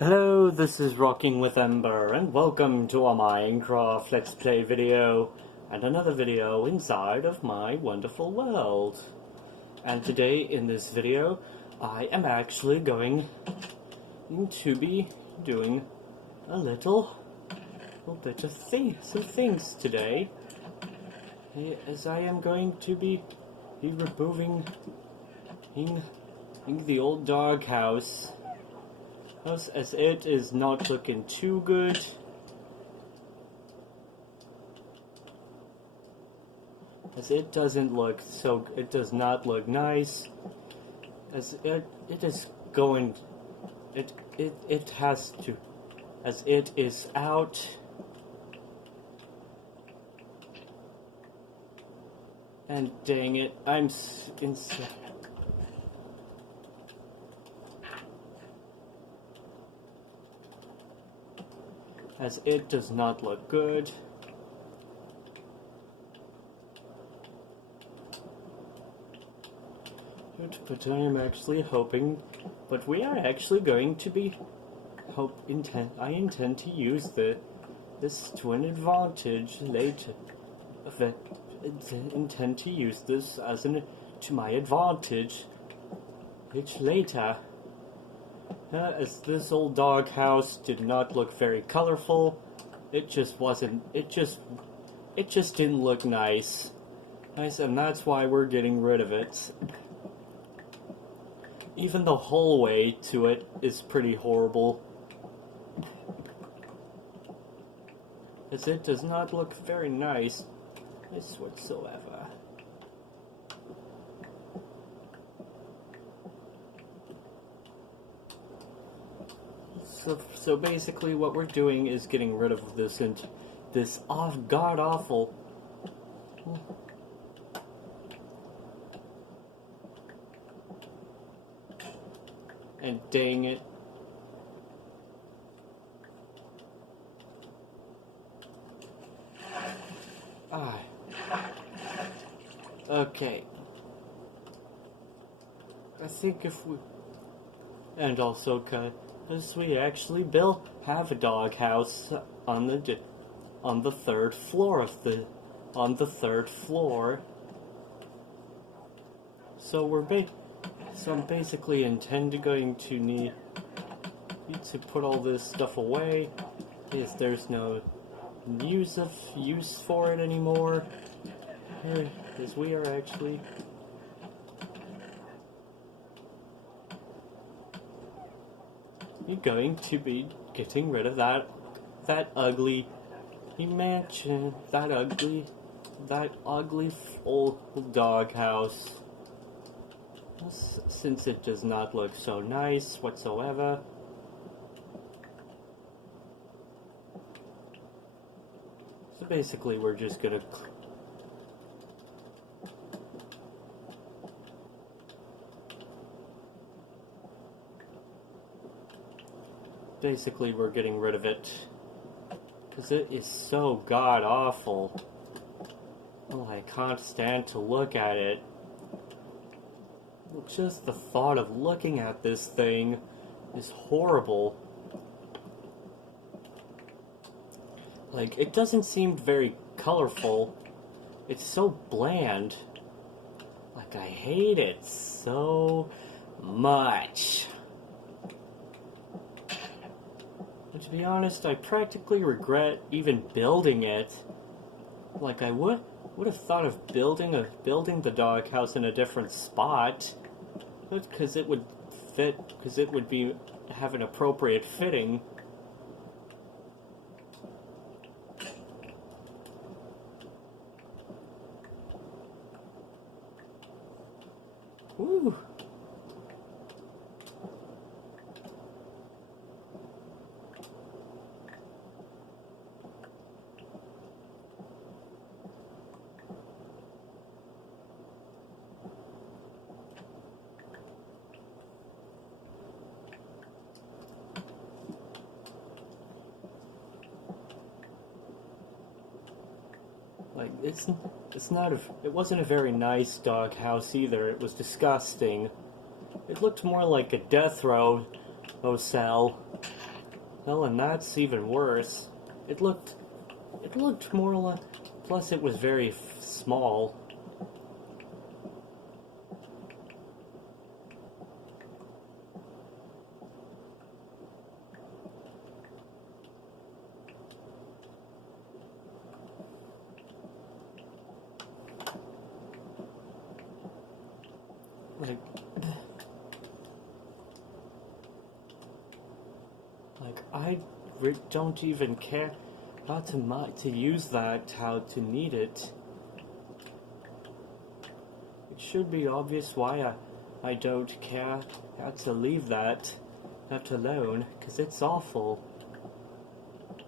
Hello, this is Rocking with Ember, and welcome to a Minecraft Let's Play video, and another video inside of my wonderful world. And today, in this video, I am actually going to be doing a little bit of some things today, as I am going to be removing the old doghouse. As it is not looking too good. As it doesn't look it does not look nice. As it is going, it has to, as it is out. And dang it, I'm insane. As it does not look good. But I am actually hoping, but we are actually going to be, I intend to use this to an advantage later. Intend to use this to my advantage later. As this old doghouse did not look very colorful, it just didn't look nice, and that's why we're getting rid of it. Even the hallway to it is pretty horrible, as it does not look very nice whatsoever. So basically what we're doing is getting rid of this god-awful and dang it. Okay. I think if we... And also, because we actually have a doghouse on the third floor So I'm basically going to need to put all this stuff away, because there's no use for it anymore. Because we are actually going to be getting rid of that ugly mansion, that ugly old doghouse, since it does not look so nice whatsoever. So basically we're just gonna we're getting rid of it, because it is so god-awful. Oh, I can't stand to look at it. Just the thought of looking at this thing is horrible. Like, it doesn't seem very colorful. It's so bland. Like, I hate it so much. And to be honest, I practically regret even building it. Like, I would have thought of building the doghouse in a different spot, because it would fit, because it would have an appropriate fitting. Woo! Like, it wasn't a very nice doghouse either. It was disgusting. It looked more like a death row cell Well, and that's even worse. It looked more like, plus it was very small. Like I don't even care how to use that, how to need it. It should be obvious why I don't care how to leave that alone, because it's awful.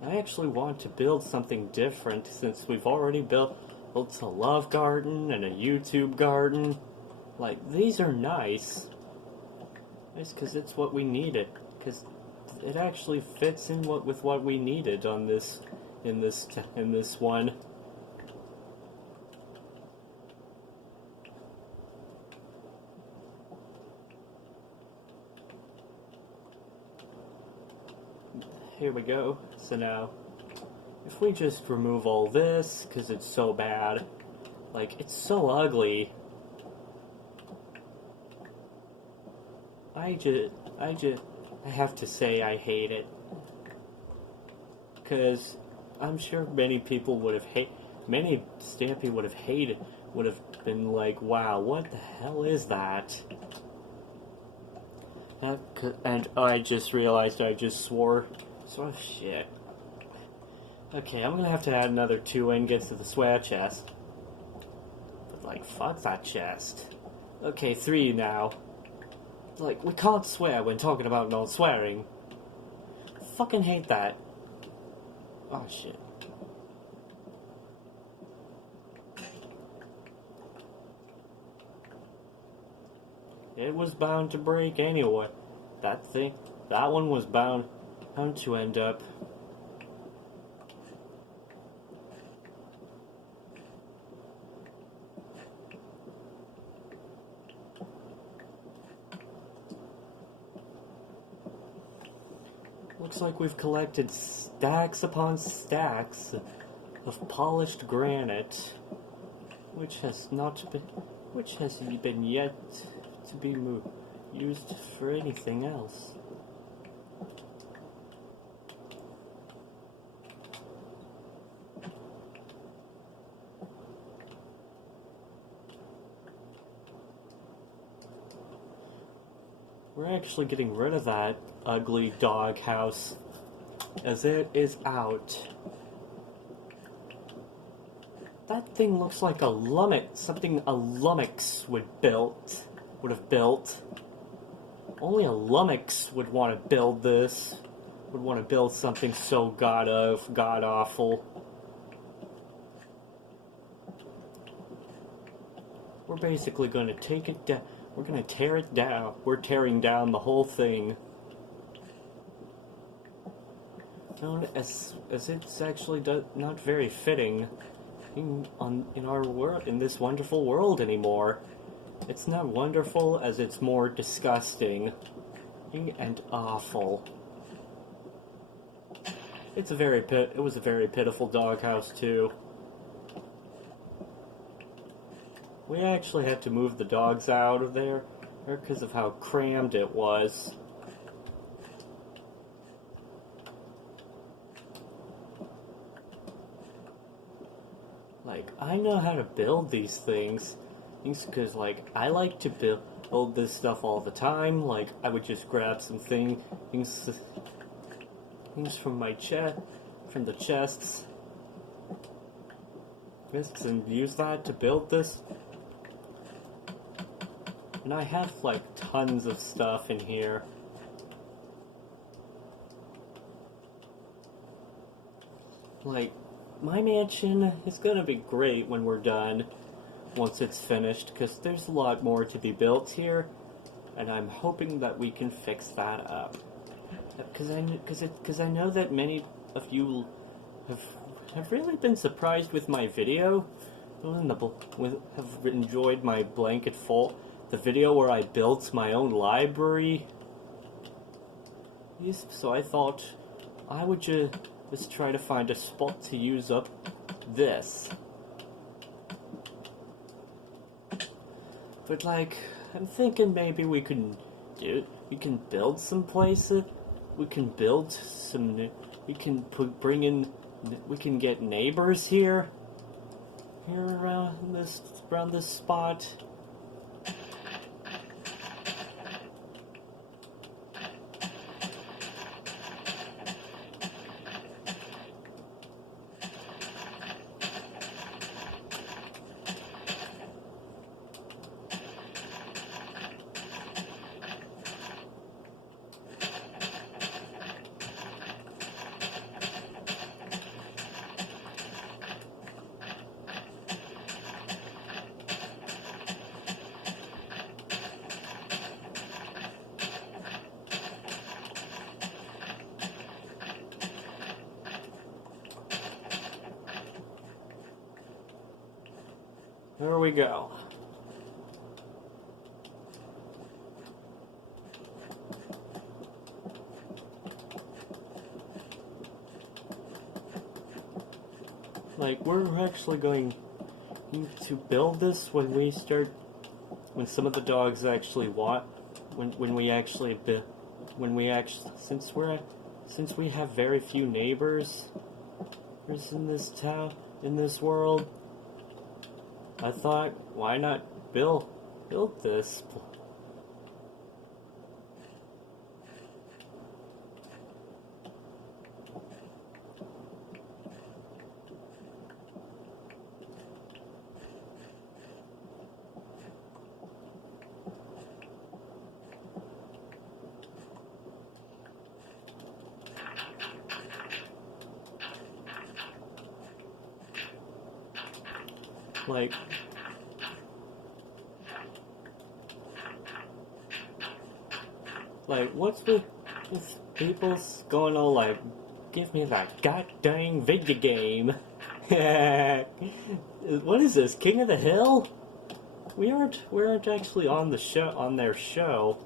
I actually want to build something different, since we've already built a love garden and a YouTube garden. Like, these are nice. Nice because it's what we needed. Because it actually fits in with what we needed on this, in this one. Here we go. So now, if we just remove all this, because it's so bad, like, it's so ugly. I have to say I hate it. Because I'm sure many people would have many Stampy would have hated, would have been like, wow, what the hell is that? And I just realized I just swore. So shit. Okay, I'm gonna have to add another 2 ingots to the swear chest. But like, fuck that chest. Okay, 3 now. Like, we can't swear when talking about not swearing. Fucking hate that. Oh shit. It was bound to break anyway. That one was bound to end up. Looks like we've collected stacks upon stacks of polished granite, which has been yet to be used for anything else. We're actually getting rid of that ugly dog house, as it is out. That thing looks like something a lummox would have built. Only a lummox would want to build this. Would want to build something so god awful. We're basically going to take it down. We're going to tear it down. We're tearing down the whole thing. As it's actually not very fitting in our world, in this wonderful world anymore. It's not wonderful as it's more disgusting and awful. It was a very pitiful doghouse too. We actually had to move the dogs out of there because of how crammed it was. Like, I know how to build these things because, like, I like to build this stuff all the time. Like, I would just grab some things from my from the chests, and use that to build this. And I have, like, tons of stuff in here. Like, my mansion is gonna be great when we're done, once it's finished, because there's a lot more to be built here, and I'm hoping that we can fix that up. Because I know that many of you have really been surprised with my video, have enjoyed my blanket full. The video where I built my own library. So I thought I would just try to find a spot to use up this. But like, I'm thinking maybe we can build some places. We can build some. We can bring in. We can get neighbors here around this spot. There we go. Like, we're actually going to build this when some of the dogs actually since we have very few neighbors in this town, in this world. I thought, why not build this? Like, what's with people going all like, give me that goddamn video game? What is this, King of the Hill? We aren't actually on their show.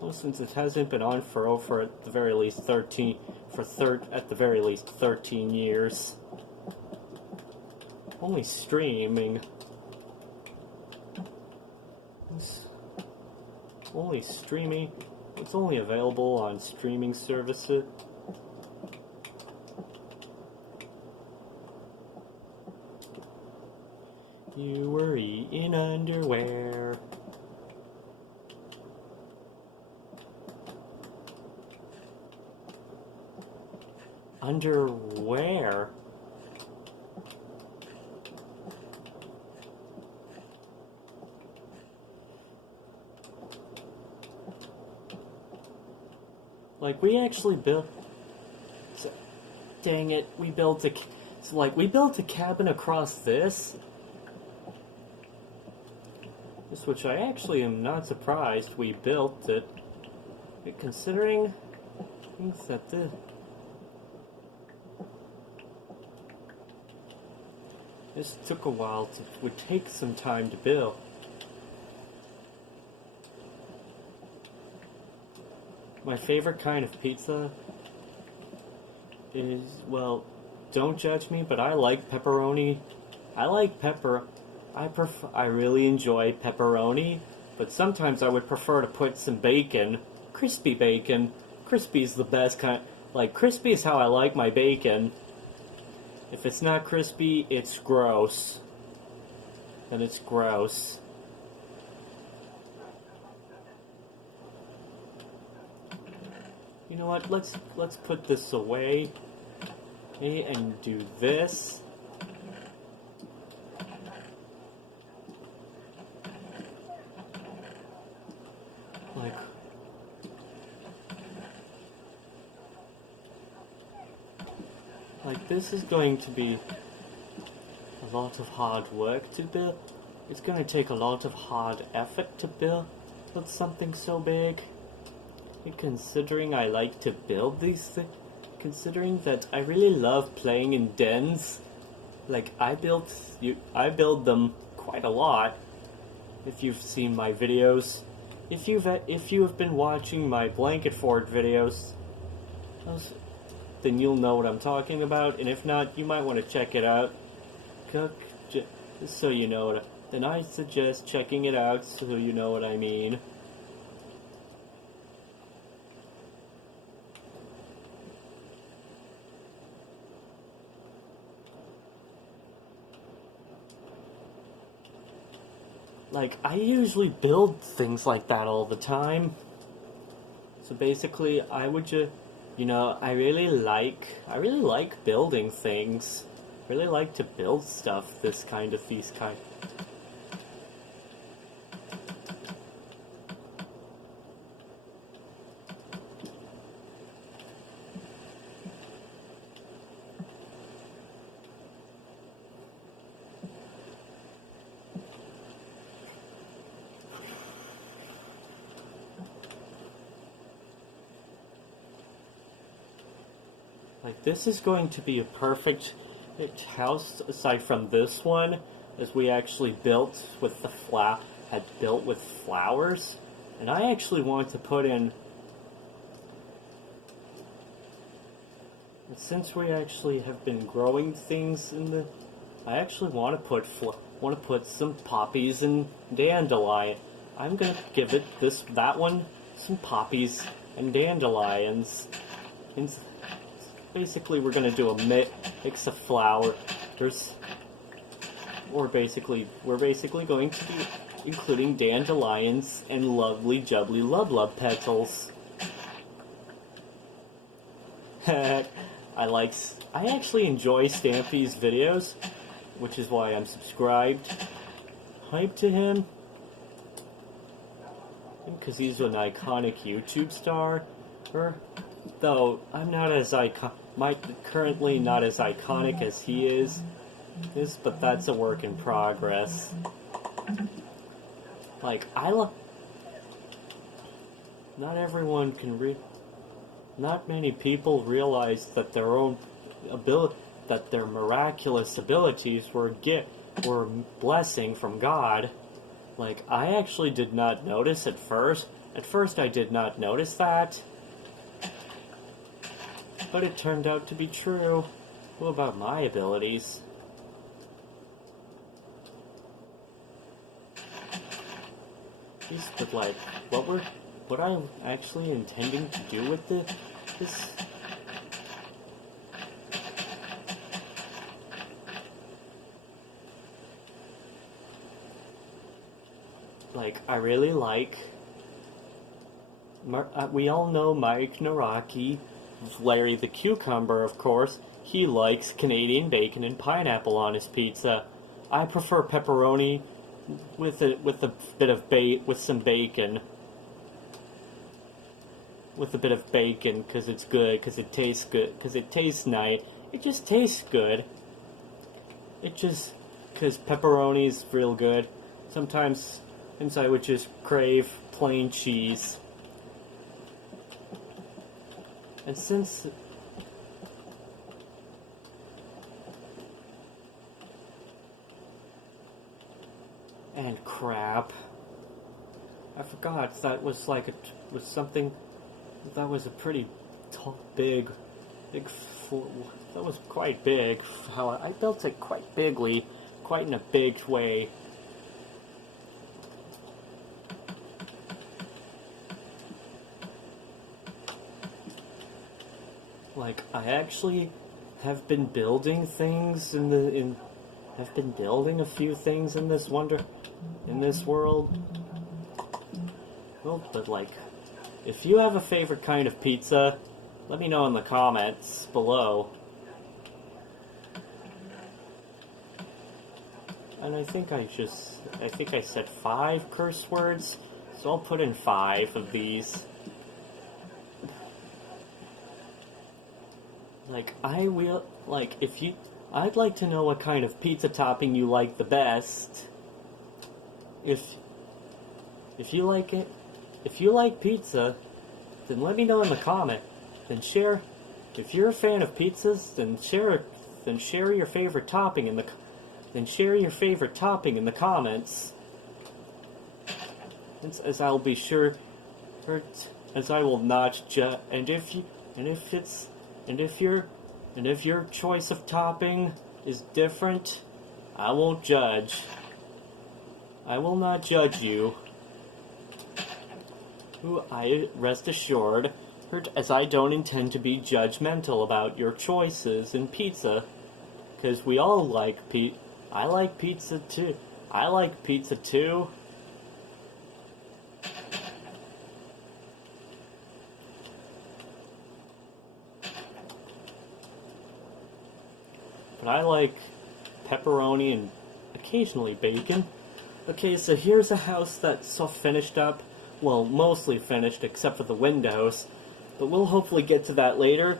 Well, since it hasn't been on for over at the very least 13 years. Only streaming. It's only available on streaming services. You were eating underwear. Underwear? Like, we actually built... Dang it, we built a cabin across this. Which I actually am not surprised we built it. Considering that this took a while would take some time to build. My favorite kind of pizza is, well, don't judge me, but I like pepperoni. I really enjoy pepperoni, but sometimes I would prefer to put some bacon, crispy bacon. Crispy is the best kind. Like, crispy is how I like my bacon. If it's not crispy, it's gross. Then it's gross. You know what? Let's put this away. Okay, and do this. Like this is going to be a lot of hard work to build. It's going to take a lot of hard effort to build something so big. And considering I like to build these things, considering that I really love playing in dens, like I build them quite a lot. If you've seen my videos, if you have been watching my blanket fort videos, then you'll know what I'm talking about, and if not, you might want to check it out. Just so you know what. Then I suggest checking it out so you know what I mean. Like, I usually build things like that all the time. So basically, I would just, I really like building things. I really like to build stuff, these kind. Like, this is going to be a perfect house, aside from this one, as we actually built with flowers. And I actually want to put in, since we actually have been growing things I actually want to put some poppies and dandelion. I'm gonna give that one some poppies and dandelions. Basically, we're going to do a mix of flowers. We're basically going to be including dandelions and lovely jubbly lub petals. I actually enjoy Stampy's videos, which is why I'm subscribed. Hype to him, because he's an iconic YouTube star. Though I'm not as currently not as iconic as he is, but that's a work in progress. Like, not everyone can not many people realize that their miraculous abilities were a blessing from God. Like, I actually did not notice at first. At first I did not notice that. But it turned out to be true. What about my abilities? But like, what I'm actually intending to do with this? Like, I really like. We all know Mike Naraki. Larry the Cucumber, of course. He likes Canadian bacon and pineapple on his pizza. I prefer pepperoni with some bacon. With a bit of bacon, because it's good, because it tastes good, because it tastes nice. It just tastes good. Because pepperoni's real good. Sometimes I would just crave plain cheese. And since and crap, I forgot that was something that was a pretty big. That was quite big. How I built it quite bigly, quite in a big way. Like, I actually have been building things I've been building a few things in this world. Well, but like, if you have a favorite kind of pizza, let me know in the comments below. And I think I said 5 curse words, so I'll put in 5 of these. Like, I'd like to know what kind of pizza topping you like the best. If you like pizza, then let me know in the comment. Then share, if you're a fan of pizzas, then share your favorite topping in the comments. As I'll be sure, as I will not judge, and if And if your choice of topping is different, I won't judge. I will not judge you. Rest assured, as I don't intend to be judgmental about your choices in pizza, because we all like I like pizza too. I like pizza too. But I like pepperoni and occasionally bacon. Okay, so here's a house that's all finished up. Well, mostly finished, except for the windows. But we'll hopefully get to that later.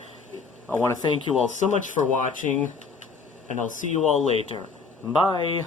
I want to thank you all so much for watching, and I'll see you all later. Bye!